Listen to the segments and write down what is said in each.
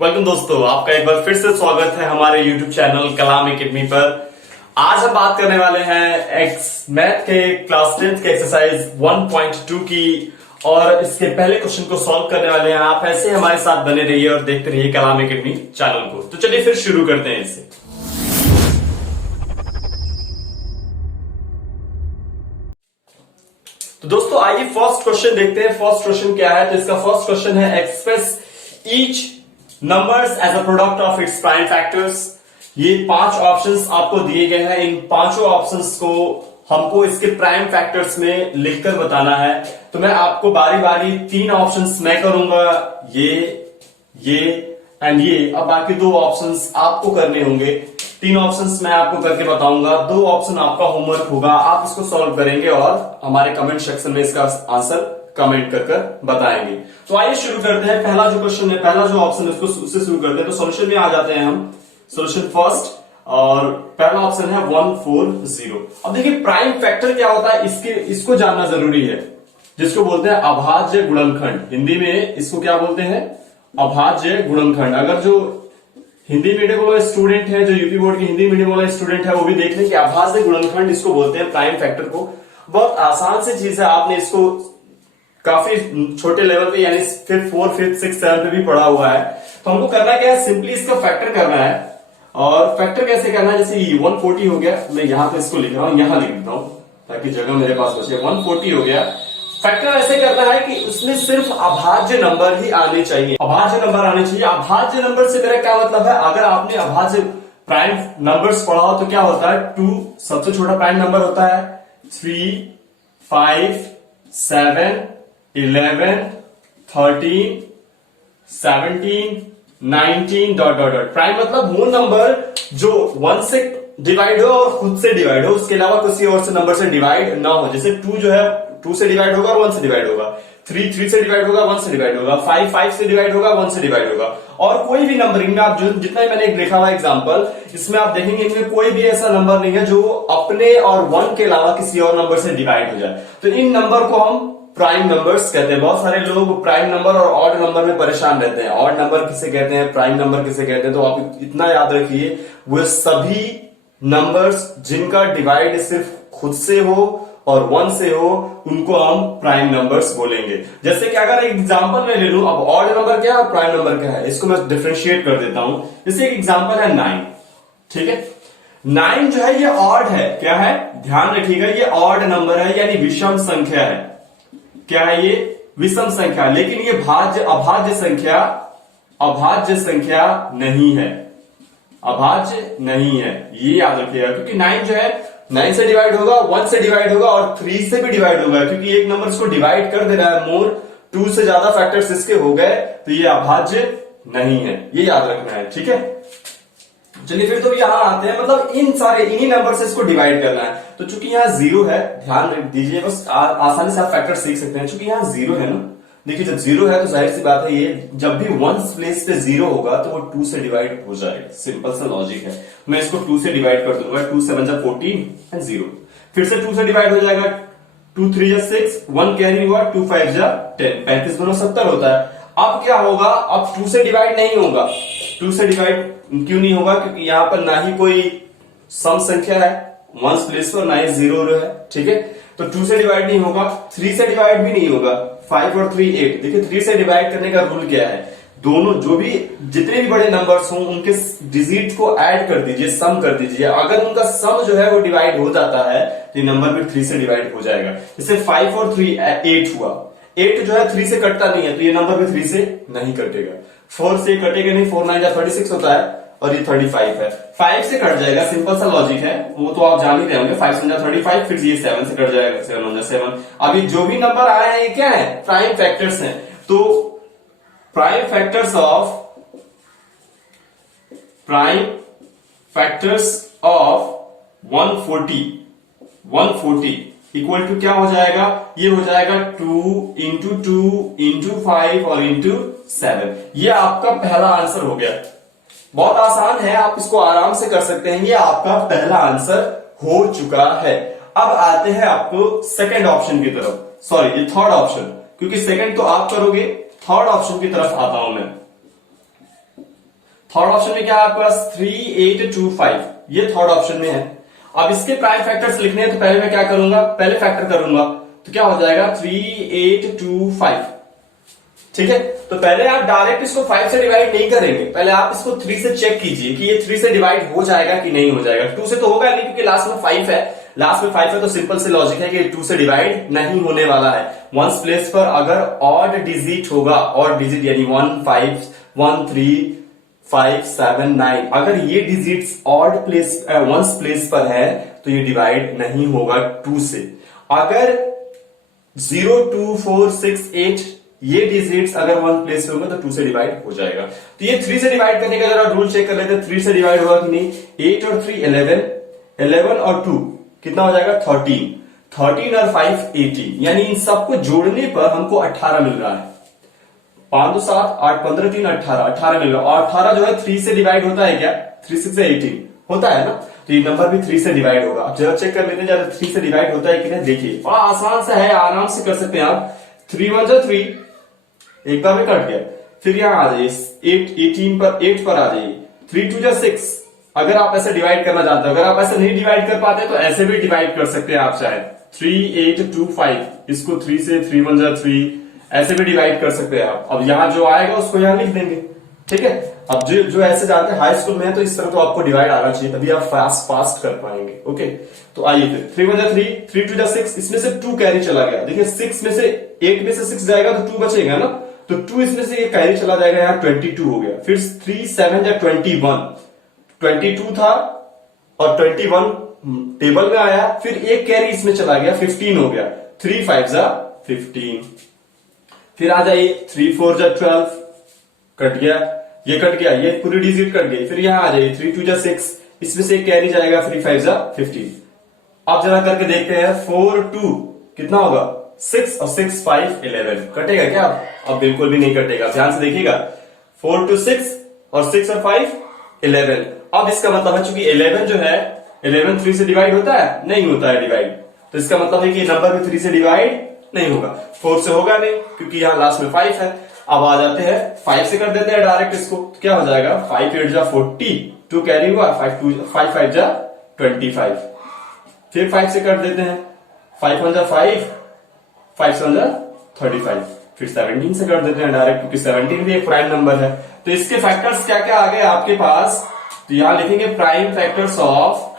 Welcome दोस्तों, आपका एक बार फिर से स्वागत है हमारे YouTube चैनल कलाम एकेडमी पर। आज हम बात करने वाले हैं मैथ के क्लास 10th के एक्सरसाइज 1.2 की और इसके पहले क्वेश्चन को सॉल्व करने वाले हैं। आप ऐसे हमारे साथ बने रहिए और देखते रहिए कलाम एकेडमी चैनल को। तो चलिए फिर शुरू करते हैं इसे। तो दोस्तों आइए फर्स्ट क्वेश्चन देखते हैं। फर्स्ट क्वेश्चन क्या है? तो इसका फर्स्ट क्वेश्चन है express each numbers as a product of its prime factors. ये 5 ऑप्शंस आपको दिए गए हैं। इन पांचों ऑप्शंस को हमको इसके प्राइम फैक्टर्स में लिखकर बताना है। तो मैं आपको बारी बारी 3 ऑप्शंस मैं करूंगा, ये एंड ये। अब बाकी 2 ऑप्शंस आपको करने होंगे। 3 ऑप्शंस मैं आपको करके बताऊंगा, 2 ऑप्शन आपका होमवर्क होगा। आप इसको सॉल्व करेंगे और हमारे कमेंट सेक्शन में इसका आंसर कमेंट कर बताएंगे। तो आइए शुरू करते हैं। पहला जो क्वेश्चन है, पहला जो ऑप्शन है उससे शुरू करते हैं। तो सॉल्यूशन में आ जाते हैं हम। सॉल्यूशन फर्स्ट और पहला ऑप्शन है 140। अब देखिए प्राइम फैक्टर क्या होता है, इसको जानना जरूरी है, जिसको बोलते हैं अभाज्य गुणनखंड। हिंदी में इसको क्या बोलते हैं? अभाज्य गुणनखंड। अगर जो हिंदी मीडियम वाला स्टूडेंट है, जो यूपी बोर्ड की हिंदी मीडियम वाला स्टूडेंट है, वो भी देख ले कि अभाज्य गुणनखंड इसको बोलते हैं, प्राइम फैक्टर को। बहुत आसान सी चीज है, आपने इसको काफी छोटे लेवल पे यानी फिर 4, 5, 6, 7 पे भी पढ़ा हुआ है। तो हमको करना क्या है, सिंपली इसका फैक्टर करना है। और फैक्टर कैसे करना है, जैसे 140 हो गया, मैं यहां पे इसको लिख रहा हूं, यहां लिख देता हूं ताकि जगह मेरे पास बचे। 140 हो गया। फैक्टर ऐसे करना है कि उसमें सिर्फ अभाज्य नंबर ही आने चाहिए, अभाज्य नंबर आने चाहिए। अभाज्य नंबर से मेरा क्या मतलब है, अगर आपने अभाज्य प्राइम नंबर्स पढ़ा हो तो क्या होता है, 2 सबसे छोटा प्राइम नंबर होता है, 3, 5, 7, 11, 13, 17, 19 डॉट डॉट डॉट। प्राइम मतलब वो नंबर जो 1 से डिवाइड हो और खुद से डिवाइड हो, उसके अलावा किसी और से नंबर से डिवाइड ना हो। जैसे 2 जो है 2 से डिवाइड होगा और 1 से डिवाइड होगा, 3 से डिवाइड होगा, 1 से डिवाइड होगा, 5 से डिवाइड होगा, 1 से डिवाइड होगा। और कोई भी नंबर इनमें आप जो जितना ही मैंने लिखा हुआ एग्जांपल, इसमें आप देखेंगे इनमें कोई भी ऐसा नंबर नहीं है जो अपने और 1 के अलावा किसी और नंबर से डिवाइड हो जाए। तो इन नंबर को हम प्राइम नंबर्स कहते हैं। बहुत सारे लोग प्राइम नंबर और ऑड नंबर में परेशान रहते हैं। ऑड नंबर किसे कहते हैं, प्राइम नंबर किसे कहते हैं? तो आप इतना याद रखिए, वो सभी नंबर्स जिनका डिवाइड सिर्फ खुद से हो और 1 से हो, उनको हम प्राइम नंबर्स बोलेंगे। जैसे कि अगर एक एग्जांपल मैं ले लूं, अब ऑड नंबर क्या है, प्राइम नंबर क्या है, इसको मैं डिफरेंशिएट कर देता हूं। जैसे एक एग्जांपल है 9, ठीक है। 9 जो है ये ऑड है, क्या है, ध्यान रखिएगा, ये ऑड नंबर है यानी विषम संख्या है। क्या है ये? विषम संख्या। लेकिन ये अभाज्य संख्या नहीं है, अभाज्य नहीं है, ये याद रखिएगा। क्योंकि 9 जो है 9 से डिवाइड होगा, 1 से डिवाइड होगा और 3 से भी डिवाइड होगा। क्योंकि एक नंबर इसको डिवाइड कर दे रहा है मोर, 2 से ज्यादा फैक्टर्स इसके हो गए, तो ये अभाज्य नहीं है, ये याद रखना है, ठीक है। चलिए फिर तो यहां आते हैं, मतलब इन्हीं नंबर से इसको डिवाइड करना है। तो चूंकि यहाँ 0 है, ध्यान रख दीजिए, बस आसानी से आप फैक्टर सीख सकते हैं। चूंकि यहाँ 0 है ना, देखिए जब 0 है तो जाहिर सी बात है, ये जब भी 1 प्लेस पे 0 होगा तो वो 2 से डिवाइड हो जाएगा। सिंपल सा लॉजिक है। मैं इसको 2 से डिवाइड कर दूंगा, 2 7 जा 14 एंड 0, फिर से 2 से डिवाइड हो जाएगा, 2 3 जा 6, 1 कैरी हुआ, 2 5 जा 10, 35 गुना 70 होता है। अब क्या होगा, अब 2 से डिवाइड नहीं होगा। 2 से डिवाइड क्यों नहीं होगा? क्योंकि यहां पर ना ही कोई सम संख्या है 1 प्लेस पर, ना ही 0 है, ठीक है। तो 2 से डिवाइड नहीं होगा, 3 से डिवाइड भी नहीं होगा। 5 और 3 8। देखिए 3 से डिवाइड करने का रूल क्या है, दोनों जो भी जितने भी बड़े नंबर्स हों उनके डिजिट को ऐड कर दीजिए, सम कर दीजिए। अगर उनका सम जो है वो डिवाइड हो जाता है तो ये नंबर भी 3 से डिवाइड हो जाएगा। जैसे 5 और 3 8 हुआ, 8 जो है 3 से कटता नहीं है, तो ये नंबर भी 3 से नहीं कटेगा। 4 से कटेगा नहीं, 4 9 जा 36 होता है और ये 35 है। 5 से कट जाएगा, सिंपल सा लॉजिक है, वो तो आप जान ही रहे होंगे। 5 7 35, फिर ये 7 से कट जाएगा, 7 7। अभी जो भी नंबर आए हैं ये क्या है, प्राइम फैक्टर्स हैं। तो prime factors of 140 equal to क्या हो जाएगा, ये हो जाएगा 2 इंटू 2 इंटू 5 और इंटू 7। ये आपका पहला आंसर हो गया। बहुत आसान है, आप इसको आराम से कर सकते हैं। ये आपका पहला आंसर हो चुका है। अब आते हैं आपको सेकंड ऑप्शन की तरफ, सॉरी ये थर्ड ऑप्शन, क्योंकि सेकंड तो आप करोगे, थर्ड ऑप्शन की तरफ आता हूं मैं। थर्ड ऑप्शन में क्या है आपके पास 3825, ये थर्ड ऑप्शन में है। अब इसके प्राइम फैक्टर्स लिखने हैं तो पहले मैं क्या करूंगा, पहले फैक्टर करूंगा, तो क्या हो जाएगा 3825, ठीक है। तो पहले आप डायरेक्ट इसको 5 से डिवाइड नहीं करेंगे, पहले आप इसको 3 से चेक कीजिए कि ये 3 से डिवाइड हो जाएगा कि नहीं हो जाएगा। 2 से तो होगा नहीं क्योंकि लास्ट में 5 है, लास्ट में 5 है तो सिंपल से लॉजिक है कि 2 से डिवाइड नहीं होने वाला है। वंस प्लेस पर अगर ऑड डिजिट होगा, ऑड डिजिट यानी 1 5 1 3 5 7 9, अगर ये digits odd place ones place पर है तो ये डिवाइड नहीं होगा 2 से। अगर 0 2 4 6 8 ये डिजिट्स अगर वन प्लेस में होगा तो 2 से डिवाइड हो जाएगा। तो ये 3 से डिवाइड करने का जरा रूल चेक कर लेते हैं, 3 से डिवाइड होगा कि नहीं। 8 और 3 11, 11 और 2 कितना हो जाएगा 13, 13 और 5 18, यानी इन सबको जोड़ने पर हमको 18 मिल रहा है। 5 2 7 8 15 3 18, 18 मिल रहा है। और 18 जो है 3 से डिवाइड होता है क्या, 3 6 18 होता है ना, तो ये नंबर भी 3 से डिवाइड होगा। अब जरा चेक कर लेते हैं जरा 3 से डिवाइड होता है कि नहीं। देखिए बड़ा आसान सा है, आराम से कर सकते हैं आप। 3 1 जा 3, एक बार में कट गया। फिर यहां आ जाइए 8 पर आ जाइए। 3 2 जा 6, अगर आप ऐसे डिवाइड करना चाहते हो, अगर आप ऐसे नहीं डिवाइड कर पाते तो ऐसे भी डिवाइड कर सकते हैं आप चाहे। 3 8 2 5, इसको 3 से 3 1 जा 3, ऐसे भी डिवाइड कर सकते हैं आप। अब यहां जो आएगा उसको यहां लिख देंगे, ठीक है। अब जो ऐसे जानते हैं हाई स्कूल में है तो इस तरह तो आपको डिवाइड आना चाहिए, तभी आप फास्ट कर पाएंगे। ओके, तो आइए फिर 3 1 जा 3, 3 2 जा 6, इसमें से 2 कैरी चला गया। देखिए 6 में से 8 में से 6 जाएगा तो 2 बचेगा ना, तो 2 इसमें से ये कैरी चला जाएगा, यहाँ 22 हो गया। फिर 3 7 जा 21, 22 था और 21 टेबल में आया, फिर एक कैरी इसमें चला गया 15 हो गया। 3 5 जा 15, फिर आ जाइए 3 4 जा 12, कट गया, ये कट गया, ये पूरी डिजिट कट गई। फिर यहां आ जाइए 3 2 जा 6, इसमें से एक कैरी जाएगा 3 5 जा 15। अब जरा करके देखते हैं 4 2 कितना होगा 6 और 6 5 11, कटेगा क्या? अब बिल्कुल भी नहीं कटेगा, ध्यान से देखिएगा। 4 2 6 और 6 और 5 11। अब इसका मतलब है चूंकि 11 जो है 11 3 से डिवाइड होता है, नहीं होता है डिवाइड, तो इसका मतलब है कि नंबर भी 3 से डिवाइड नहीं होगा। 4 से होगा नहीं क्योंकि यहां लास्ट में 5 है। अब आ जाते हैं 5 से कर देते हैं डायरेक्ट इसको, तो क्या हो जाएगा 5 8 जा 40, 2 कैरी हुआ, 5 5 जा 25। फिर 5 से कर देते हैं, 5 1 जा 5, 5 7 जा 35। फिर 17 से कर देते हैं डायरेक्ट क्योंकि 17 भी एक प्राइम नंबर है। तो इसके फैक्टर्स क्या क्या आ गए आपके पास, तो यहां लिखेंगे prime factors of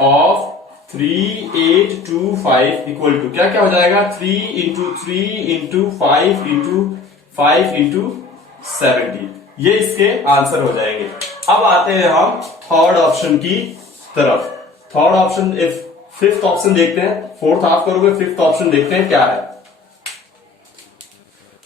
of 3 8 2 5 equal to क्या क्या हो जाएगा 3 इंटू 3 इंटू 5 इंटू 5 इंटू 70, ये इसके आंसर हो जाएंगे। अब आते हैं हम थर्ड ऑप्शन की तरफ। थर्ड ऑप्शन, फिफ्थ ऑप्शन देखते हैं, फोर्थ आप करोगे, फिफ्थ ऑप्शन देखते हैं क्या है।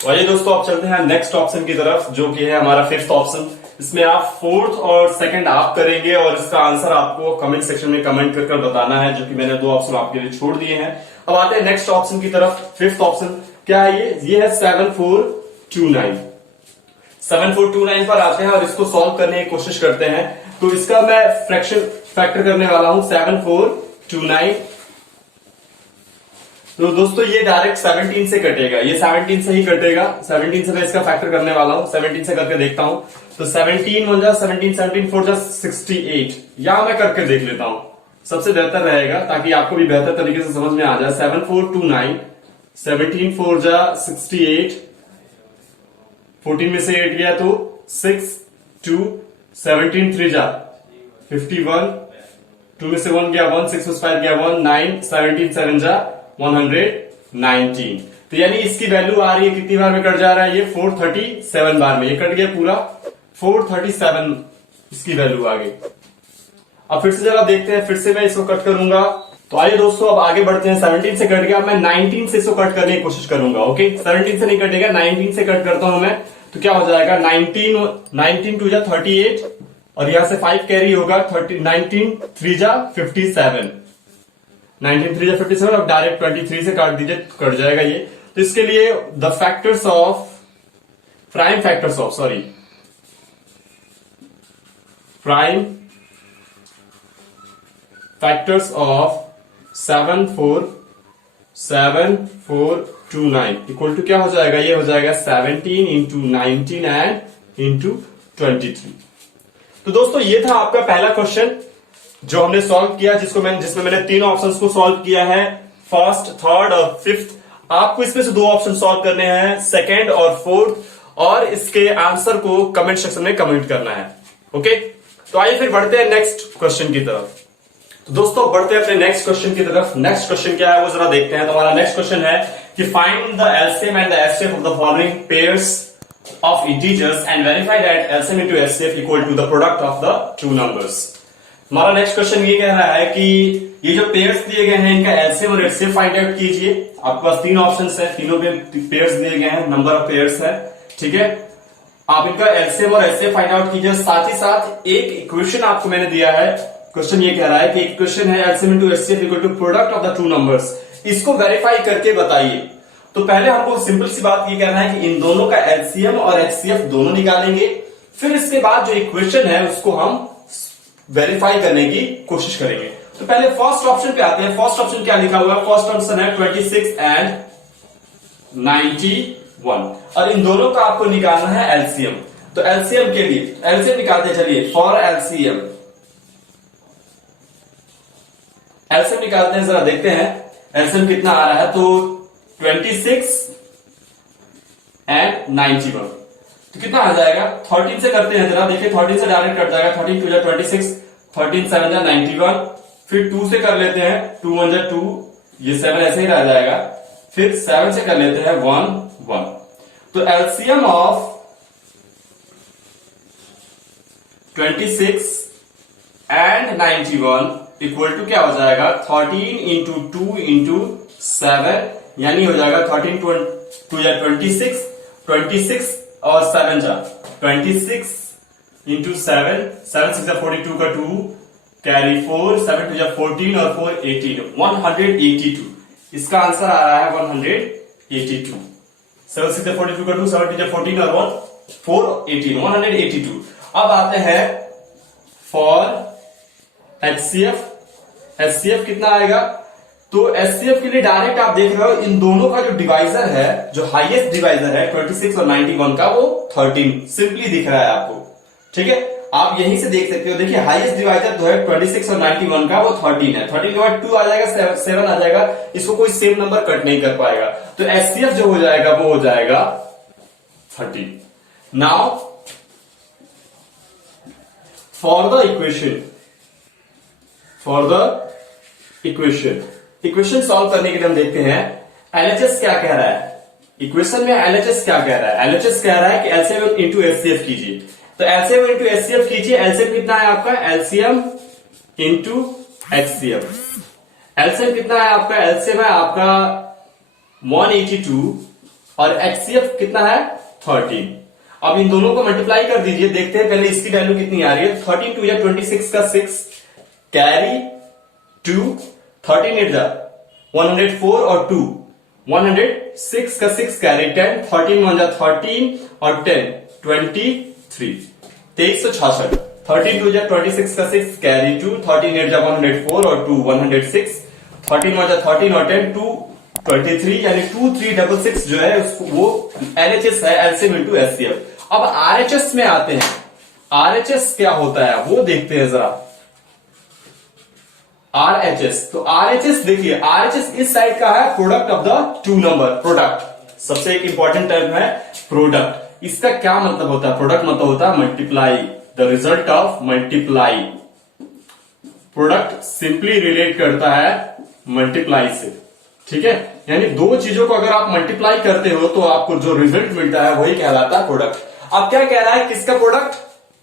वही दोस्तों अब चलते हैं नेक्स्ट ऑप्शन की तरफ जो कि है हमारा फिफ्थ ऑप्शन। इसमें आप फोर्थ और सेकंड आप करेंगे और इसका आंसर आपको कमेंट सेक्शन में कमेंट कर बताना है, जो कि मैंने 2 ऑप्शन आपके लिए छोड़ दिए हैं। अब आते हैं नेक्स्ट ऑप्शन की तरफ। फिफ्थ ऑप्शन क्या है, ये है 7429। 7429 पर आते हैं और इसको सॉल्व करने की कोशिश करते हैं। तो इसका मैं फ्रैक्शन फैक्टर करने वाला हूं 7429। तो दोस्तों ये डायरेक्ट 17 से कटेगा, ये 17 से ही कटेगा। 17 से मैं इसका फैक्टर करने वाला हूं, 17 से करके देखता हूं। तो 17 1 जा 17, 17 4 जा 68, यहां मैं करके देख लेता हूं, सबसे बेहतर रहेगा ताकि आपको भी बेहतर तरीके से समझ में आ जाए। 7429, 17 4 जा 68, 14 में से 8 गया तो 6 2, 17 3 जा 51, 2 में से 1 गया 1, 6 में 5 गया 1, 9, 17 7 जा 119। तो यानी इसकी वैल्यू आ रही है कितनी बार में कट जा रहा है, ये 437 बार में, ये कट गया पूरा 437, इसकी वैल्यू आ गई। अब फिर से जरा देखते हैं, फिर से मैं इसको कट करूंगा। तो आइए दोस्तों अब आगे बढ़ते हैं। 17 से कट गया, मैं 19 से इसको कट करने की कोशिश करूंगा। ओके, 17 से नहीं कटेगा, 19 से कट करता हूं मैं। तो क्या हो जाएगा 19 2 जा 38 और यहां से 5 कैरी होगा 19 3 जा 57, 19 3 जा 57। अब डायरेक्ट 23 से काट दीजिए, कट जाएगा ये। तो इसके लिए the factors of prime factors of 7429 7429 equal to क्या हो जाएगा, ये हो जाएगा 17 इंटू 19 एंड इंटू 23। तो दोस्तों ये था आपका पहला क्वेश्चन जो हमने सॉल्व किया, जिसमें मैंने तीन ऑप्शंस को सॉल्व किया है, फर्स्ट, थर्ड और फिफ्थ। आपको इसमें से दो ऑप्शन सॉल्व करने हैं, सेकेंड और फोर्थ, और इसके आंसर को कमेंट सेक्शन में कमेंट करना है। ओके, तो आइए फिर बढ़ते हैं नेक्स्ट क्वेश्चन की तरफ। तो दोस्तों बढ़ते हैं अपने नेक्स्ट क्वेश्चन की तरफ। नेक्स्ट क्वेश्चन क्या है वो जरा देखते हैं। तो हमारा नेक्स्ट क्वेश्चन है कि find the LCM and the HCF of the following pairs of integers and verify that LCM into HCF equal to the product of the two numbers। हमारा नेक्स्ट क्वेश्चन ये कह रहा है कि ये जो पेयर्स दिए गए हैं इनका LCM और HCF फाइंड आउट कीजिए। आपके पास तीन ऑप्शंस है, तीनों पे पेयर्स दिए गए हैं, नंबर ऑफ पेयर्स है, ठीक है। आप इनका LCM और HCF फाइंड आउट कीजिए। साथ ही साथ एक इक्वेशन आपको मैंने दिया है, क्वेश्चन ये कह रहा है कि एक इक्वेशन है LCM into HCF equal to product of the two numbers, इसको वेरीफाई करके बताइए। तो पहले हमको सिंपल सी बात ये कहना है कि इन दोनों का एलसीएम और एचसीएफ दोनों निकालेंगे, फिर इसके बाद जो इक्वेशन है उसको हम वेरीफाई करने की कोशिश करेंगे। तो पहले फर्स्ट ऑप्शन पे आते हैं। फर्स्ट ऑप्शन क्या लिखा हुआ है, फर्स्ट ऑप्शन है 26 एंड 91, और इन दोनों का आपको निकालना है एलसीएम। तो एलसीएम के लिए एलसीएम निकालते हैं, चलिए फॉर एलसीएम एलसीएम निकालते हैं, जरा देखते हैं एलसीएम कितना आ रहा है। तो 26 एंड 91, तो कितना आ जाएगा, 13 से करते हैं जरा, देखिए 13 से डायरेक्ट कट जाएगा, 13 2 26, 13 7 91, फिर 2 से कर लेते हैं, 2 1 2, ये 7 ऐसे ही रह जाएगा, फिर 7 से कर लेते हैं 1 1। तो LCM of 26 and 91 equal to क्या हो जाएगा, 13 इंटू 2 इंटू 7, यानी हो जाएगा 13 2 26, 26 और 7 जा 26 इंटू 7, 7 6 42 का 2 कैरी 4, 7 2 14 और 4 18, 182। इसका आंसर आ रहा है 182। 7 6 42 का 2, 7 2 14 और 1 4 18, 182। अब आते हैं फॉर एचसीएफ। एचसीएफ कितना आएगा, तो एचसीएफ के लिए डायरेक्ट आप देख रहे हो इन दोनों का जो डिवाइजर है, जो हाईएस्ट डिवाइजर है 26 और 91 का, वो 13 सिंपली दिख रहा है आपको, ठीक है। आप यहीं से देख सकते हो, देखिए हाईएस्ट डिवाइजर जो है 26 और 91 का वो 13 है। 13 के बाद 2 आ जाएगा, 7 आ जाएगा, इसको कोई सेम नंबर कट नहीं कर पाएगा। तो एचसीएफ जो हो जाएगा वो हो जाएगा 13। Now for the equation solve करने के लिए हम देखते हैं एलएचएस क्या कह रहा है। इक्वेशन में एलएचएस क्या कह रहा है, एलएचएस कह रहा है कि एलसीएम इंटू एचसीएफ कीजिए। तो एलसीएम इंटू एचसीएफ कीजिए। एलसीएम कितना है आपका, एलसीएम इंटू एचसीएफ। एलसीएम कितना है आपका, एलसीएम है आपका 182 और एचसीएफ कितना है 13। अब इन दोनों को मल्टीप्लाई कर दीजिए, देखते हैं पहले इसकी वैल्यू कितनी आ रही है। 13 2 26 का 6 कैरी 2, 13 8 104 और 2 106 का 6 कैरी 10, 13 1 13 और 10 23, 2366। 13 2 26 का 6 कैरी 2, 13 8 104 और 2 106, 13 1 13 और 10 2 23, यानी 2366 जो है उसको वो एलएचएस है, एलसीएम इंटू एचसीएफ। अब आरएचएस में आते हैं, आरएचएस क्या होता है वो देखते हैं जरा। आरएचएस, तो आरएचएस देखिए, आरएचएस इस साइड का है product of the to number. Product सबसे एक इंपॉर्टेंट टर्म है प्रोडक्ट। इसका क्या मतलब होता है, प्रोडक्ट मतलब होता है multiply, the result of multiply. Product simply relate करता है मल्टीप्लाई से, ठीक है। यानी दो चीजों को अगर आप मल्टीप्लाई करते हो तो आपको जो रिजल्ट मिलता है वही कहलाता है प्रोडक्ट। अब क्या कह रहा है, किसका प्रोडक्ट,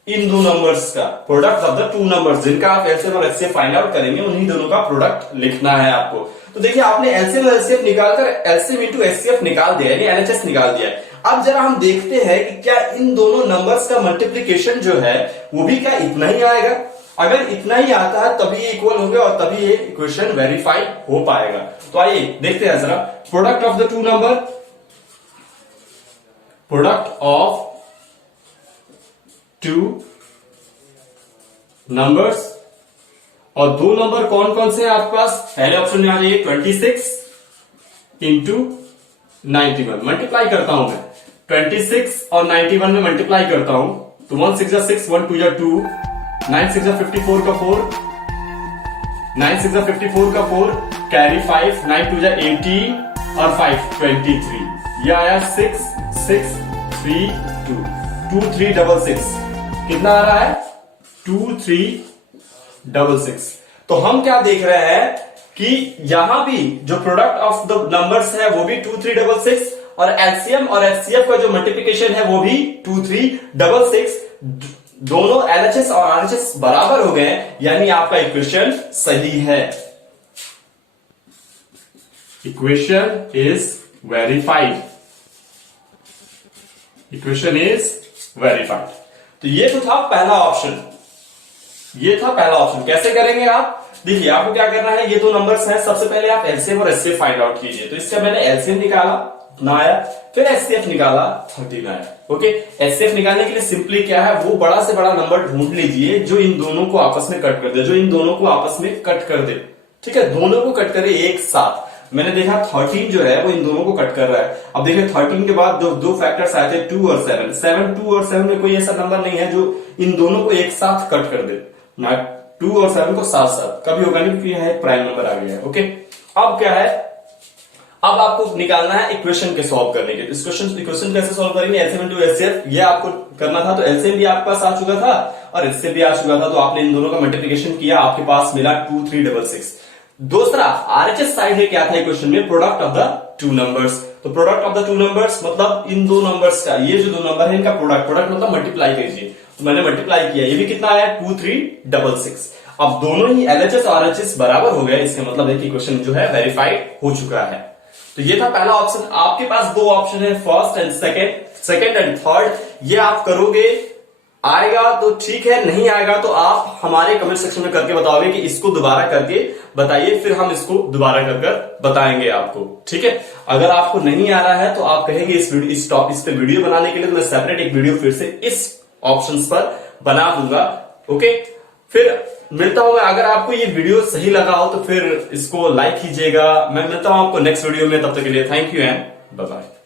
इन दो नंबर्स का, product of the two numbers जिनका आप एलसीएम और एचसीएफ फाइंड आउट करेंगे, उन्हीं दोनों का प्रोडक्ट लिखना है आपको। तो देखिए आपने एलसीएम और एचसीएफ निकालकर एलसीएम इंटू एचसीएफ निकाल दिया, यानी एलएचएस निकाल दिया। अब जरा हम देखते हैं कि क्या इन दोनों नंबर्स का मल्टीप्लीकेशन जो है वो भी क्या इतना ही आएगा। अगर इतना ही आता है तभी ये इक्वल हो गया और तभी ये इक्वेशन वेरीफाई हो पाएगा। तो आइए देखते हैं जरा, product of the to number, product of two numbers, और दो नंबर कौन कौन से हैं आपके पास। पहले ऑप्शन में आ जाइए 26 इंटू 91 मल्टीप्लाई करता हूं मैं 26 और 91 में मल्टीप्लाई करता हूं तो 1 6 6 1 2 2 9 6 54 का 4 9 6 54 का 4 कैरी 5 9 2 18 और 5 23 ये आया 6 6 3 2 2 3 6 6 कितना आ रहा है 2 3 6 6। तो हम क्या देख रहे हैं कि यहां भी जो प्रोडक्ट ऑफ द नंबर्स है वो भी 2 3 6 6 और एलसीएम और एचसीएफ का जो मल्टीप्लिकेशन है वो भी 2 3 6 6। दोनों एलएचएस और आरएचएस बराबर हो गए यानी आपका इक्वेशन सही है। Equation is verified. Equation is verified. तो ये तो था पहला ऑप्शन। ये था पहला ऑप्शन। कैसे करेंगे आप? देखिए आपको क्या करना है, ये दो नंबर्स हैं, सबसे पहले आप एलसीएम और एचसीएफ फाइंड आउट कीजिए। तो इसका मैंने एलसीएम निकाला, ना आया, फिर एचसीएफ निकाला, 13 आया। ओके, एचसीएफ निकालने के लिए सिंपली क्या है, वो बड़ा से बड़ा नंबर ढूंढ लीजिए जो इन दोनों को आपस में कट कर दे, जो इन दोनों को आपस में कट कर दे। ठीक है, दोनों को कट करे एक साथ। मैंने देखा 13 जो है वो इन दोनों को कट कर रहा है। अब देखिए 13 के बाद दो फैक्टर्स आए थे 2 और 7। 7 2 और 7 में कोई ऐसा नंबर नहीं है जो इन दोनों को एक साथ कट कर दे। 2 और 7 को साथ साथ कभी होगा नहीं क्योंकि यह एक प्राइम नंबर आ गया है। ओके, अब क्या है, अब आपको निकालना है इक्वेशन के सॉल्व करने के। इक्वेशन कैसे सॉल्व करेंगे, एलसीएम इनटू एचसीएफ ये आपको करना था। तो एलसीएम भी आपके पास आ चुका था और एचसीएफ भी आ चुका था, तो आपने इन दोनों का मल्टीप्लिकेशन किया, आपके पास मिला 2 3 6 6। दूसरा आरएचएस साइड है क्या था इक्वेशन में, product of the two numbers. तो product of the two numbers मतलब इन दो नंबर्स का, ये जो दो नंबर है इनका प्रोडक्ट मतलब मल्टीप्लाई कीजिए। तो मैंने मल्टीप्लाई किया, ये भी कितना आया 2 3 6 6। अब दोनों ही एलएचएस और आरएचएस बराबर हो गए, इसका मतलब है कि क्वेश्चन जो है वेरीफाइड हो चुका है। तो ये था पहला ऑप्शन। आपके पास दो ऑप्शन है, first and second and third. ये आप करोगे, आएगा तो ठीक है, नहीं आएगा तो आप हमारे कमेंट सेक्शन में करके बताओगे कि इसको दोबारा करके बताइए, फिर हम इसको दोबारा कर बताएंगे आपको। ठीक है, अगर आपको नहीं आ रहा है तो आप कहेंगे इस पे वीडियो बनाने के लिए, तो मैं सेपरेट एक वीडियो फिर से इस ऑप्शंस पर बना दूंगा। ओके, फिर मिलता हूं मैं। अगर आपको ये वीडियो सही लगा हो तो फिर इसको लाइक कीजिएगा। मैं मिलता हूं आपको नेक्स्ट वीडियो में, तब तक के लिए thank you and bye bye.